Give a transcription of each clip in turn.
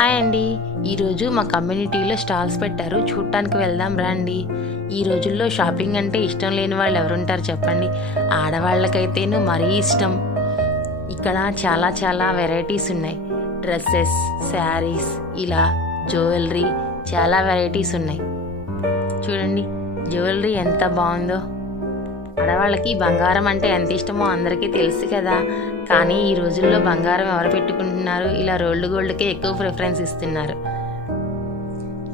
Hi అండి. ఈరోజు మా కమ్యూనిటీలో స్టాల్స్ పెట్టారు, చూడటానికి వెళ్దాం రండి. ఈ రోజుల్లో షాపింగ్ అంటే ఇష్టం లేని వాళ్ళు ఎవరుంటారు చెప్పండి. ఆడవాళ్ళకైతేను మరీ ఇష్టం. ఇక్కడ చాలా చాలా వెరైటీస్ ఉన్నాయి. డ్రెస్సెస్, శారీస్, ఇలా జ్యువెలరీ, చాలా వెరైటీస్ ఉన్నాయి. చూడండి జ్యువెలరీ ఎంత బాగుందో. ఆడవాళ్ళకి బంగారం అంటే ఎంత ఇష్టమో అందరికీ తెలుసు కదా. కానీ ఈ రోజుల్లో బంగారం ఎవరు పెట్టుకుంటున్నారు? ఇలా రోల్డ్ గోల్డ్కే ఎక్కువ ప్రిఫరెన్స్ ఇస్తున్నారు.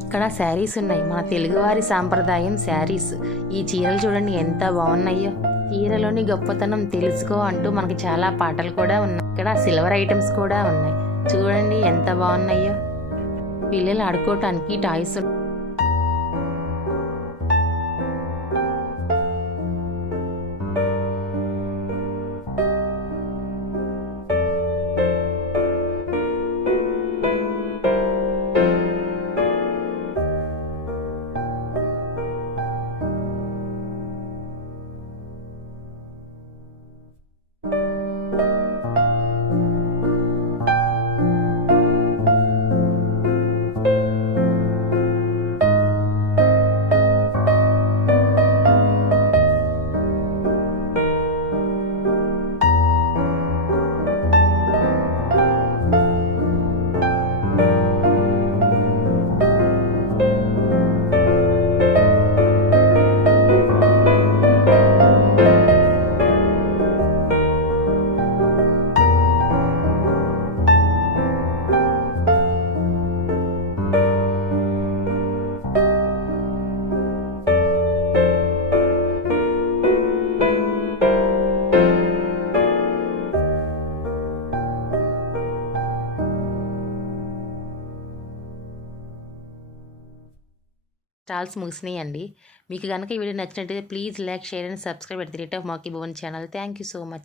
ఇక్కడ శారీస్ ఉన్నాయి, మన తెలుగువారి సాంప్రదాయం శారీస్. ఈ చీరలు చూడండి ఎంత బాగున్నాయో. చీరలోని గొప్పతనం తెలుసుకో అంటూ మనకి చాలా పాటలు కూడా ఉన్నాయి. ఇక్కడ సిల్వర్ ఐటమ్స్ కూడా ఉన్నాయి, చూడండి ఎంత బాగున్నాయో. పిల్లలు ఆడుకోవటానికి టాయ్స్. స్టాల్స్ ముగిసినాయండి. మీకు కనుక ఈ వీడియో నచ్చినట్టయితే please like, share and subscribe at the rate of Maki Bhuvan channel. Thank you so much.